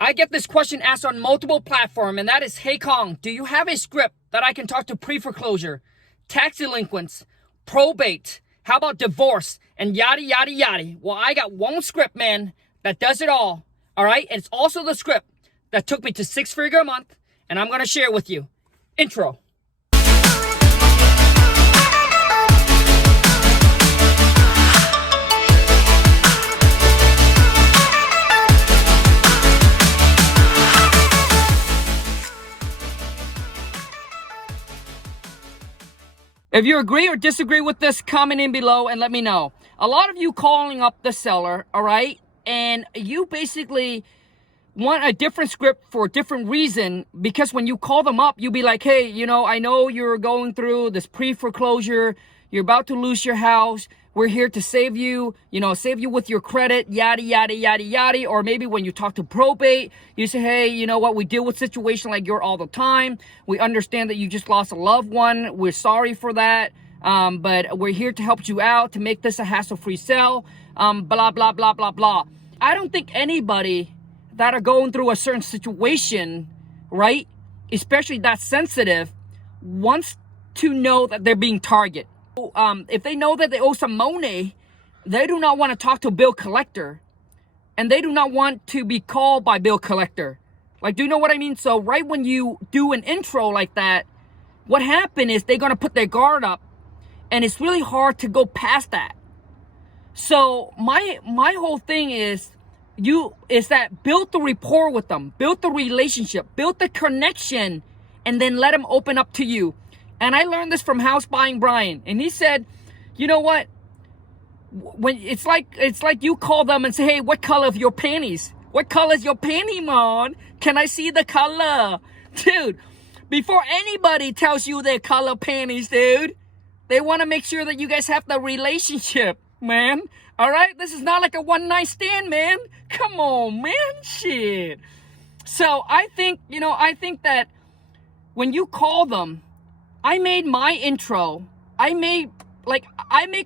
I get this question asked on multiple platforms, and that is, hey Kong, do you have a script that I can talk to pre-foreclosure, tax delinquents, probate, how about divorce, and yada, yada, yada? Well, I got one script, man, that does it all right? And it's also the script that took me to 6-figure a month, and I'm going to share it with you. Intro. If you agree or disagree with this, comment in below and let me know. A lot of you calling up the seller, all right? And you basically want a different script for a different reason, because when you call them up, you'll be like, hey, you know, I know you're going through this pre-foreclosure. You're about to lose your house. We're here to save you, save you with your credit, yada, yada, yada, yada. Or maybe when you talk to probate, you say, hey, you know what? We deal with situations like yours all the time. We understand that you just lost a loved one. We're sorry for that. But we're here to help you out, to make this a hassle-free sale, blah, blah, blah, blah, blah. I don't think anybody that are going through a certain situation, right, especially that sensitive, wants to know that they're being targeted. If they know that they owe some money, they do not want to talk to a bill collector, and they do not want to be called by bill collector. Like, do you know what I mean? So right when you do an intro like that, what happened is they're going to put their guard up, and it's really hard to go past that. So my whole thing is that build the rapport with them, build the relationship, build the connection, and then let them open up to you. And I learned this from House Buying Brian, and he said, you know what? When it's like you call them and say, hey, what color of your panties? What color is your panty, man? Can I see the color? Dude, before anybody tells you their color panties, dude, they want to make sure that you guys have the relationship, man. All right? This is not like a one-night stand, man. Come on, man. Shit. So I think that when you call them, I made my intro, I make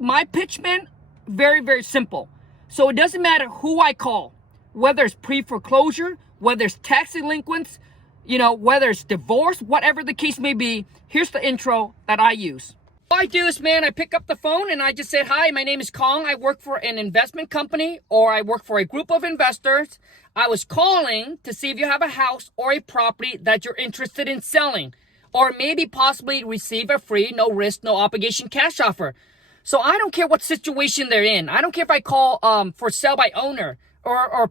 my pitch, man, very, very simple. So it doesn't matter who I call, whether it's pre-foreclosure, whether it's tax delinquents, whether it's divorce, whatever the case may be, here's the intro that I use. All I do is, man, I pick up the phone and I just said, hi, my name is Kong. I work for an investment company, or I work for a group of investors. I was calling to see if you have a house or a property that you're interested in selling, or maybe possibly receive a free, no risk, no obligation cash offer. So I don't care what situation they're in. I don't care if I call for sell by owner or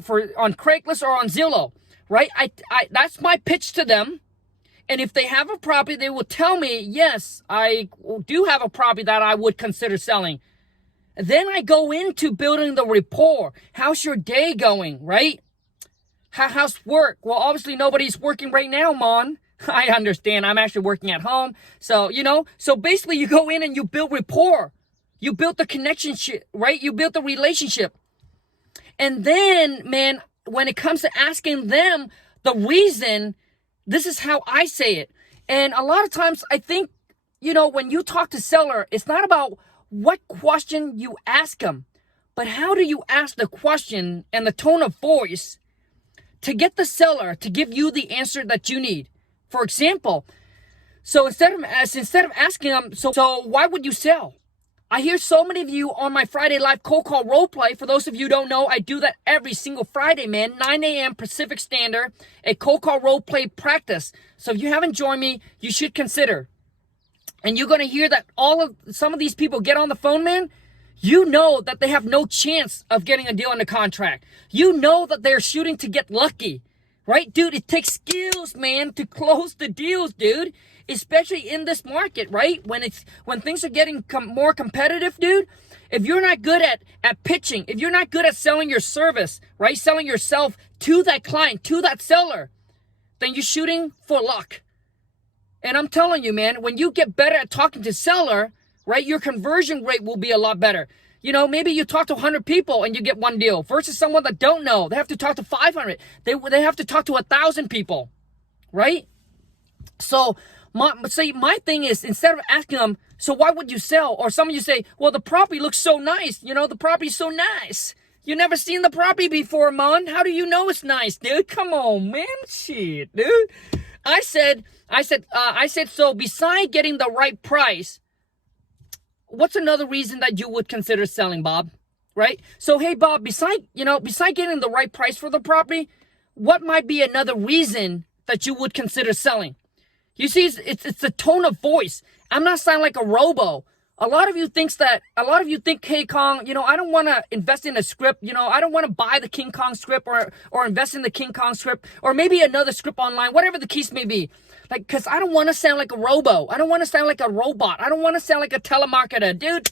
for on Craigslist or on Zillow, right? I that's my pitch to them. And if they have a property, they will tell me, yes, I do have a property that I would consider selling. Then I go into building the rapport. How's your day going, right? How's work? Well, obviously nobody's working right now, man. I understand. I'm actually working at home. So, so basically you go in and you build rapport. You build the connection, right? You build the relationship. And then, man, when it comes to asking them the reason, this is how I say it. And a lot of times I think, when you talk to seller, it's not about what question you ask them, but how do you ask the question and the tone of voice to get the seller to give you the answer that you need. For example, so instead of asking them, so why would you sell? I hear so many of you on my Friday live cold call role play. For those of you who don't know, I do that every single Friday, man, 9 a.m. Pacific Standard, a cold call role play practice. So if you haven't joined me, you should consider. And you're going to hear that some of these people get on the phone, man. You know that they have no chance of getting a deal under contract. You know that they're shooting to get lucky. Right, dude? It takes skills, man, to close the deals, dude. Especially in this market, right? When things are getting more competitive, dude. If you're not good at pitching, if you're not good at selling your service, right? Selling yourself to that client, to that seller, then you're shooting for luck. And I'm telling you, man, when you get better at talking to seller, right, your conversion rate will be a lot better. Maybe you talk to 100 people and you get one deal versus someone that don't know. They have to talk to 500. They have to talk to 1,000 people, right? So my thing is, instead of asking them, so why would you sell? Or some of you say, well, the property looks so nice. The property's so nice. You never seen the property before, man. How do you know it's nice, dude? Come on, man. Shit, dude. I said, so beside getting the right price, what's another reason that you would consider selling, Bob? Right? So, hey, Bob, beside getting the right price for the property, what might be another reason that you would consider selling? You see, it's the tone of voice. I'm not sounding like a robo. A lot of you think, hey, Khang, I don't want to invest in a script. I don't want to buy the King Khang script or invest in the King Khang script or maybe another script online, whatever the case may be. Like, because I don't want to sound like a robo. I don't want to sound like a robot. I don't want to sound like a telemarketer. Dude,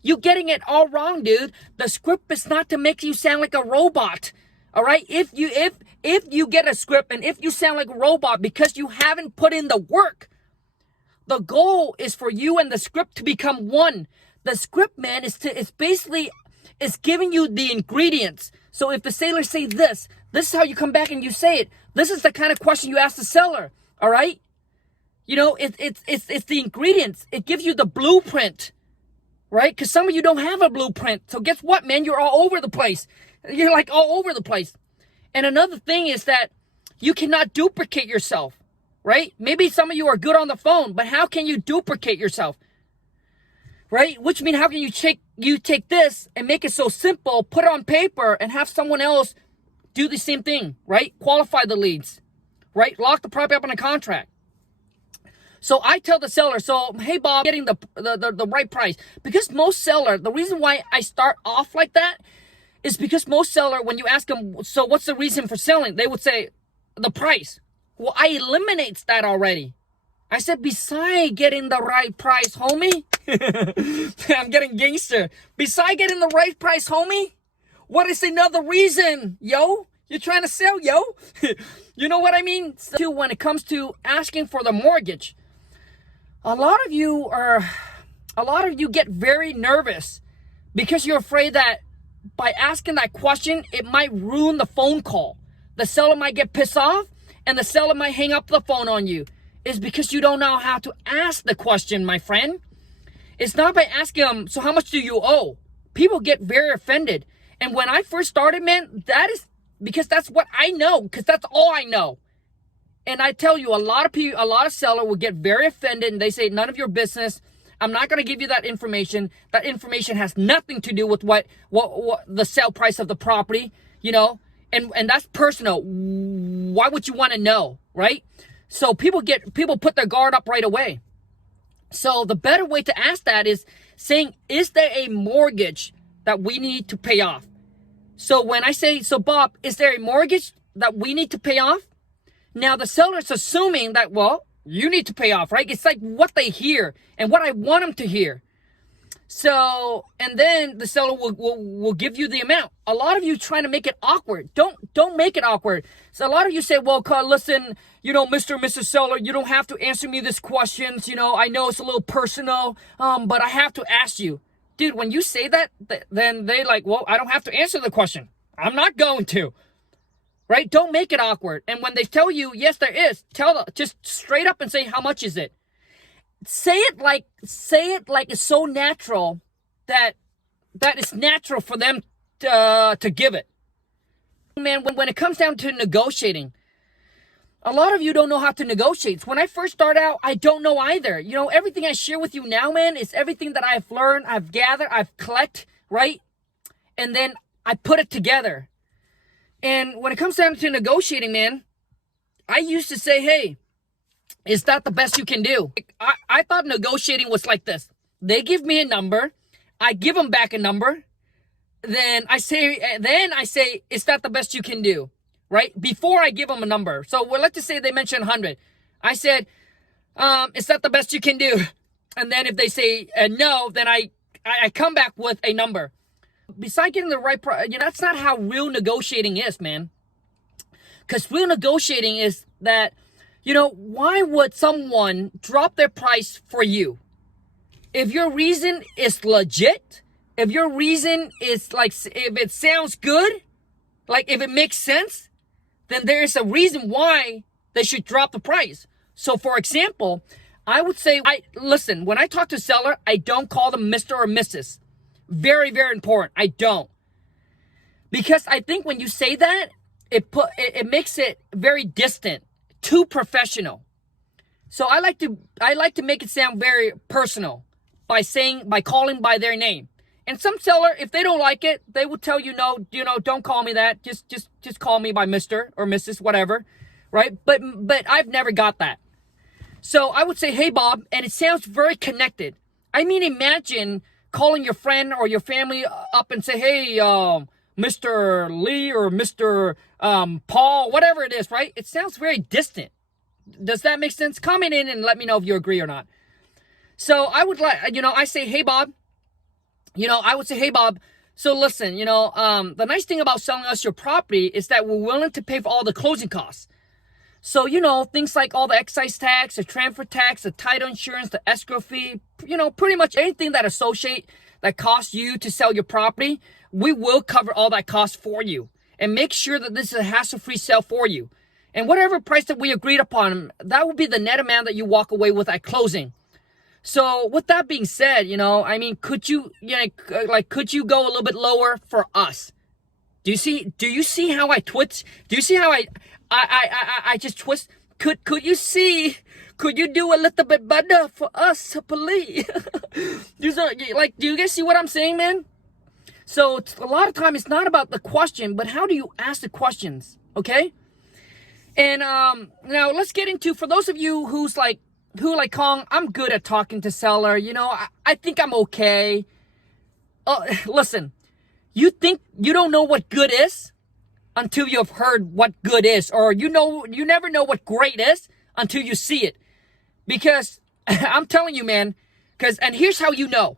you're getting it all wrong, dude. The script is not to make you sound like a robot. All right? If you get a script and if you sound like a robot because you haven't put in the work, the goal is for you and the script to become one. The script, man, is giving you the ingredients. So if the seller say this is how you come back and you say it. This is the kind of question you ask the seller. All right? It's the ingredients. It gives you the blueprint, right? Because some of you don't have a blueprint. So guess what, man? You're all over the place. You're like all over the place. And another thing is that you cannot duplicate yourself. Right? Maybe some of you are good on the phone, but how can you duplicate yourself? Right? Which means how can you take this and make it so simple, put it on paper, and have someone else do the same thing, right? Qualify the leads, right? Lock the property up on a contract. So I tell the seller, so hey Bob, getting the right price. Because most seller, the reason why I start off like that is because most seller, when you ask them, so what's the reason for selling? They would say the price. Well, I eliminates that already. I said, beside getting the right price, homie. I'm getting gangster. Beside getting the right price, homie, what is another reason, yo? You're trying to sell, yo? You know what I mean? So when it comes to asking for the mortgage, a lot of you get very nervous because you're afraid that by asking that question, it might ruin the phone call. The seller might get pissed off. And the seller might hang up the phone on you. Is because you don't know how to ask the question, my friend. It's not by asking them, so how much do you owe? People get very offended. And when I first started, man, that is because that's what I know, because that's all I know. And I tell you, a lot of seller will get very offended and they say, none of your business. I'm not going to give you that information. That information has nothing to do with what the sale price of the property, And that's personal. Why would you want to know, right? So people put their guard up right away. So the better way to ask that is saying, is there a mortgage that we need to pay off? So when I say, so Bob, is there a mortgage that we need to pay off? Now the seller's assuming that, well, you need to pay off, right? It's like what they hear and what I want them to hear. So, and then the seller will give you the amount. A lot of you trying to make it awkward. Don't make it awkward. So a lot of you say, well, listen, Mr. and Mrs. Seller, you don't have to answer me these questions. I know it's a little personal, but I have to ask you. Dude, when you say that, then they like, well, I don't have to answer the question. I'm not going to. Right? Don't make it awkward. And when they tell you, yes, there is, tell them, just straight up and say, how much is it? Say it like it's so natural that it's natural for them to give it. Man, when it comes down to negotiating, a lot of you don't know how to negotiate. When I first start out, I don't know either. Everything I share with you now, man, is everything that I've learned, I've gathered, I've collected, right? And then I put it together. And when it comes down to negotiating, man, I used to say, hey, is that the best you can do? I thought negotiating was like this. They give me a number. I give them back a number. Then I say, is that the best you can do? Right? Before I give them a number. So let's just say they mentioned 100. I said, is that the best you can do? And then if they say no, then I come back with a number. Besides getting the right price, that's not how real negotiating is, man. Because real negotiating is that, why would someone drop their price for you? If your reason is legit, if your reason is like, if it sounds good, like if it makes sense, then there is a reason why they should drop the price. So for example, I would say, listen, when I talk to seller, I don't call them Mr. or Mrs. Very, very important. I don't. Because I think when you say that, it makes it very distant, too professional. So I like to make it sound very personal by calling by their name. And some seller, if they don't like it, they will tell you, no, don't call me that. Just call me by Mr. or Mrs. whatever, right? But I've never got that. So I would say, hey, Bob, and it sounds very connected. I mean, imagine calling your friend or your family up and say, hey, Mr. Lee or Mr. Paul, whatever it is, right? It sounds very distant. Does that make sense? Comment in and let me know if you agree or not. So I would I say, hey, Bob. I would say, hey, Bob, so listen, the nice thing about selling us your property is that we're willing to pay for all the closing costs. So, things like all the excise tax, the transfer tax, the title insurance, the escrow fee, pretty much anything that costs you to sell your property, we will cover all that cost for you and make sure that this is a hassle-free sale for you. And whatever price that we agreed upon, that will be the net amount that you walk away with at closing. So with that being said, could you go a little bit lower for us? Do you see how I twitch? Do you see how I just twist? Could you do a little bit better for us, please? Do you guys see what I'm saying, man? So a lot of time it's not about the question, but how do you ask the questions, okay? And now let's get into, for those of you who like Kong, I'm good at talking to seller. I think I'm okay. Listen, you think you don't know what good is until you have heard what good is, or you never know what great is until you see it. Because I'm telling you, man, and here's how you know.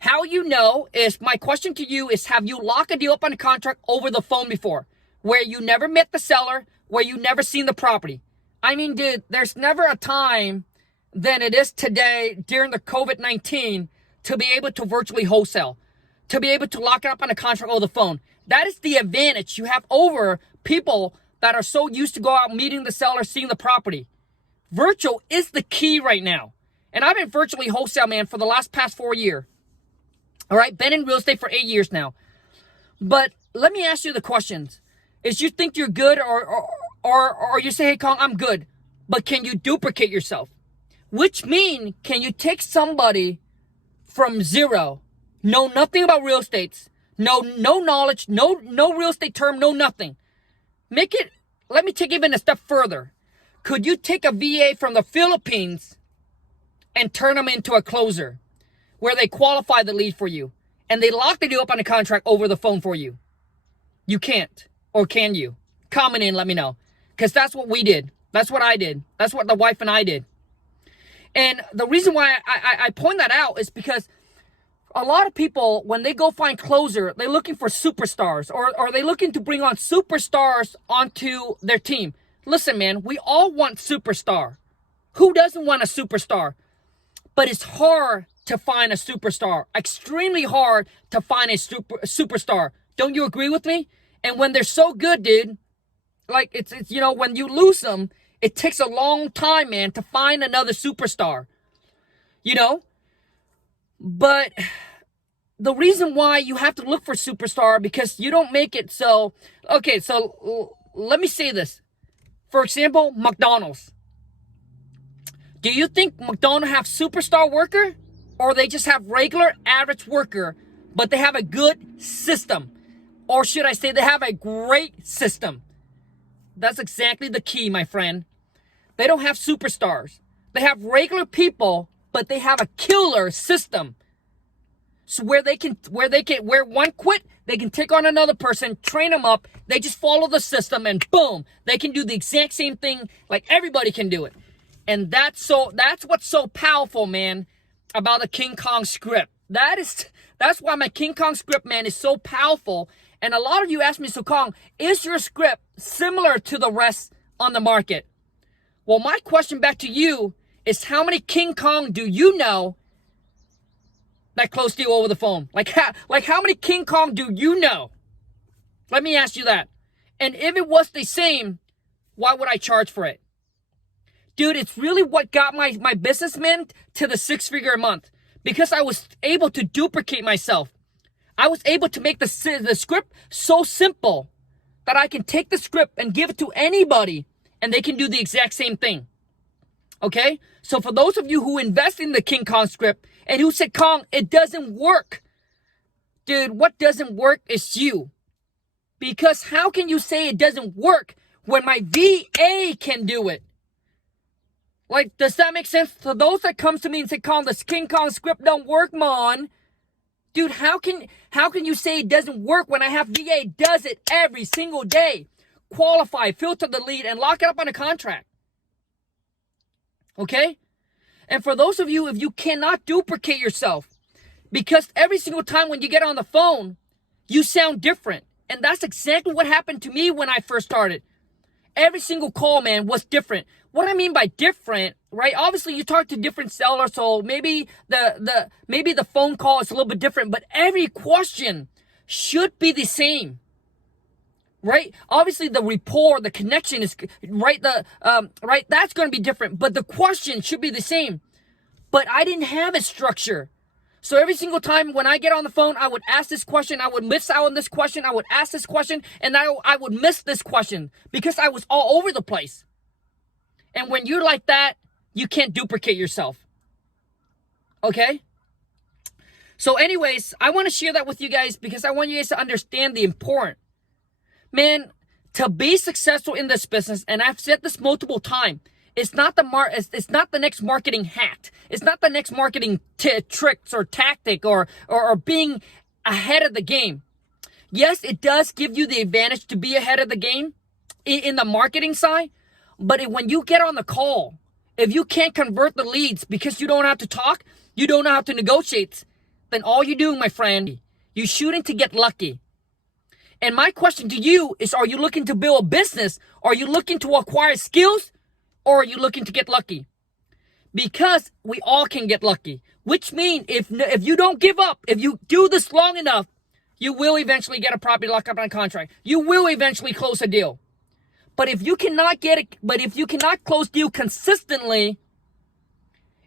How you know is, my question to you is, have you locked a deal up on a contract over the phone before, where you never met the seller, where you never seen the property? I mean, dude, there's never a time than it is today during the COVID-19 to be able to virtually wholesale, to be able to lock it up on a contract over the phone. That is the advantage you have over people that are so used to go out meeting the seller, seeing the property. Virtual is the key right now. And I've been virtually wholesale, man, for the past 4 years. All right, been in real estate for 8 years now. But let me ask you the questions. Is you think you're good, or you say, hey, Kong, I'm good, but can you duplicate yourself? Which mean, can you take somebody from zero, know nothing about real estate, no knowledge, no real estate term, no nothing. Let me take even a step further. Could you take a VA from the Philippines and turn them into a closer, where they qualify the lead for you and they lock the deal up on a contract over the phone for you? You can't. Or can you? Comment in, let me know. Because that's what we did. That's what I did. That's what the wife and I did. And the reason why I point that out is because a lot of people, when they go find closer, they're looking for superstars, or they're looking to bring on superstars onto their team. Listen, man, we all want superstar. Who doesn't want a superstar? But it's hard to find a superstar. Extremely hard to find a superstar. Don't you agree with me? And when they're so good, dude, like it's when you lose them, it takes a long time, man, to find another superstar. But the reason why you have to look for superstar, because you don't make it so. Okay, so let me say this. For example, McDonald's. Do you think McDonald's have superstar worker, or they just have regular average worker, but they have a good system? Or should I say they have a great system? That's exactly the key, my friend. They don't have superstars. They have regular people, but they have a killer system. So where one quit, they can take on another person, train them up. They just follow the system, and boom, they can do the exact same thing like everybody can do it. And that's what's so powerful, man, about the King Khang script. That's why my King Khang script, man, is so powerful. And a lot of you ask me, so Khang, is your script similar to the rest on the market? Well, my question back to you is, how many King Khang do you know that close deal over the phone? Like how many King Khang do you know? Let me ask you that. And if it was the same, why would I charge for it? Dude, it's really what got my businessman to the 6-figure a month, because I was able to duplicate myself. I was able to make the script so simple that I can take the script and give it to anybody and they can do the exact same thing. Okay? So for those of you who invest in the King Khang script and who said, Khang, it doesn't work. Dude, what doesn't work is you. Because how can you say it doesn't work when my VA can do it? Like, does that make sense? For those that comes to me and say, Khang, this King Khang script don't work, man. Dude, how can you say it doesn't work when I have VA does it every single day? Qualify, filter the lead, and lock it up on a contract. Okay? And for those of you, if you cannot duplicate yourself, because every single time when you get on the phone, you sound different. And that's exactly what happened to me when I first started. Every single call, man, was different. What I mean by different, right? Obviously, you talk to different sellers, so maybe the phone call is a little bit different, but every question should be the same, right? Obviously, the rapport, the connection is right. Right, that's going to be different, but the question should be the same. But I didn't have a structure. So every single time when I get on the phone, I would ask this question, I would miss out on this question, I would ask this question, and I would miss this question because I was all over the place. And when you're like that, you can't duplicate yourself. Okay? So anyways, I want to share that with you guys because I want you guys to understand the important. Man, to be successful in this business, and I've said this multiple times, it's not the next marketing hack. It's not the next marketing tricks or tactic or being ahead of the game. Yes, it does give you the advantage to be ahead of the game in the marketing side. But when you get on the call, if you can't convert the leads because you don't know how to talk, you don't know how to negotiate, then all you're doing, my friend, you're shooting to get lucky. And my question to you is, are you looking to build a business? Are you looking to acquire skills? Or are you looking to get lucky? Because we all can get lucky. Which means if you don't give up, if you do this long enough, you will eventually get a property locked up on a contract. You will eventually close a deal. But if you cannot close deal consistently,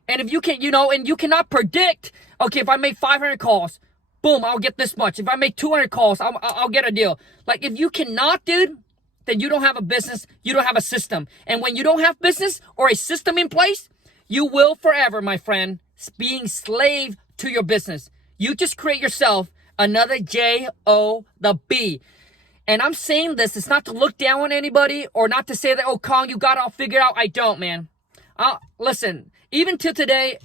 and if you can, and you cannot predict, okay, if I make 500 calls, boom, I'll get this much. If I make 200 calls, I'll get a deal. Like, if you cannot, dude, then you don't have a business, you don't have a system. And when you don't have business or a system in place, you will forever, my friend, being slave to your business. You just create yourself another J-O-B. And I'm saying this, it's not to look down on anybody or not to say that, oh, Khang, you got it all figured out. I don't, man. Listen, even to today,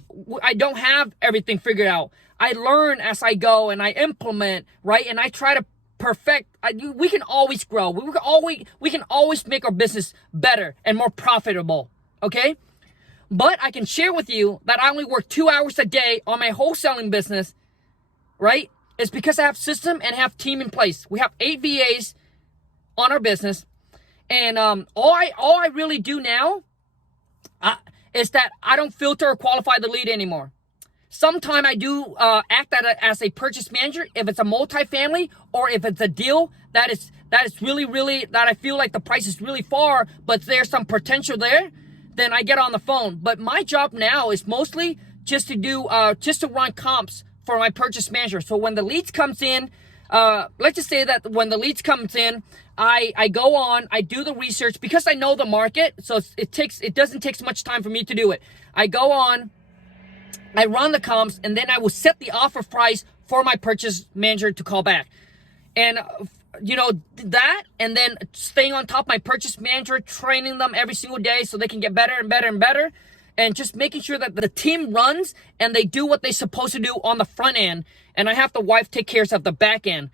I don't have everything figured out. I learn as I go and I implement, right? And I try to perfect. We can always grow. We can always make our business better and more profitable. Okay? But I can share with you that I only work 2 hours a day on my wholesaling business, right? It's because I have system and have team in place. We have 8 VAs on our business. And all I really do now is that I don't filter or qualify the lead anymore. Sometimes I do act as a purchase manager if it's a multifamily or if it's a deal that is really, really, that I feel like the price is really far, but there's some potential there, then I get on the phone. But my job now is mostly just to run comps for my purchase manager. So when the leads comes in, let's just say that when the leads comes in, I go on, I do the research because I know the market. So it doesn't take so much time for me to do it. I go on, I run the comps, and then I will set the offer price for my purchase manager to call back. And, that, and then staying on top of my purchase manager, training them every single day so they can get better and better and better. And just making sure that the team runs and they do what they're supposed to do on the front end. And I have the wife take care of the back end.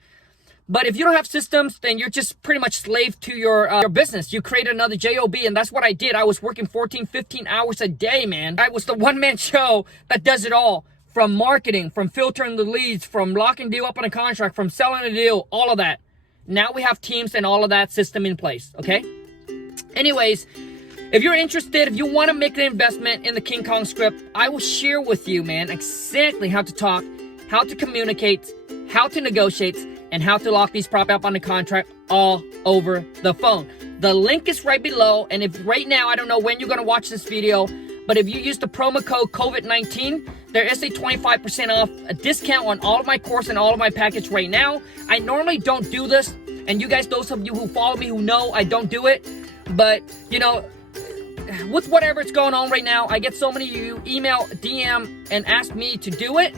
But if you don't have systems, then you're just pretty much slave to your business. You create another job, and that's what I did. I was working 14, 15 hours a day, man. I was the one-man show that does it all. From marketing, from filtering the leads, from locking deal up on a contract, from selling a deal, all of that. Now we have teams and all of that system in place, okay? Anyways, if you're interested, if you want to make an investment in the King Khang script, I will share with you, man, exactly how to talk, how to communicate, how to negotiate, and how to lock these properties up on the contract all over the phone. The link is right below, and if right now, I don't know when you're going to watch this video, But if you use the promo code COVID-19, there is a 25% off a discount on all of my course and all of my package right now. I normally don't do this, and you guys, those of you who follow me who know I don't do it, but you know, with whatever's going on right now, I get so many of you email, DM, and ask me to do it.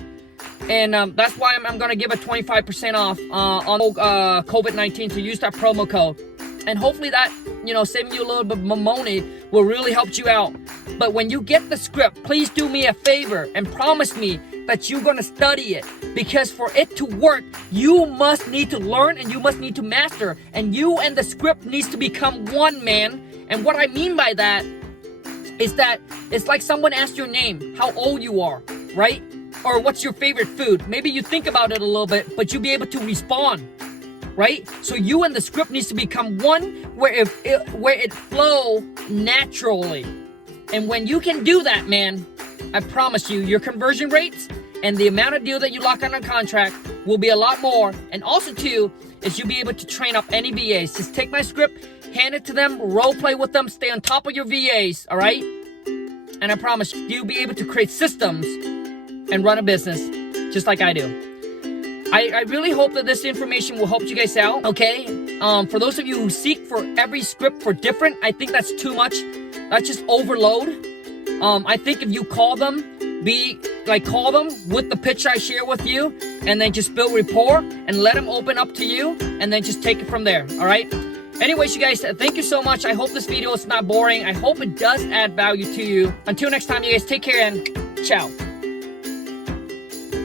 And that's why I'm going to give a 25% off on COVID-19 to use that promo code. And hopefully that, you know, saving you a little bit of money will really help you out. But when you get the script, please do me a favor and promise me that you're going to study it. Because for it to work, you must need to learn and you must need to master. And you and the script needs to become one, man. And what I mean by that is that it's like someone asked your name, how old you are, right? Or what's your favorite food? Maybe you think about it a little bit, but you'll be able to respond, right? So you and the script needs to become one where it flow naturally. And when you can do that, man, I promise you, your conversion rates and the amount of deal that you lock on a contract will be a lot more. And also too, is you'll be able to train up any VAs. Just take my script, hand it to them, role play with them, stay on top of your VAs, all right? And I promise you'll be able to create systems and run a business just like I do. I really hope that this information will help you guys out, okay? For those of you who seek for every script for different, I think that's too much. That's just overload. I think if you call them, call them with the pitch I share with you, and then just build rapport and let them open up to you, and then just take it from there, all right? Anyways, you guys, thank you so much. I hope this video is not boring. I hope it does add value to you. Until next time, you guys, take care and ciao.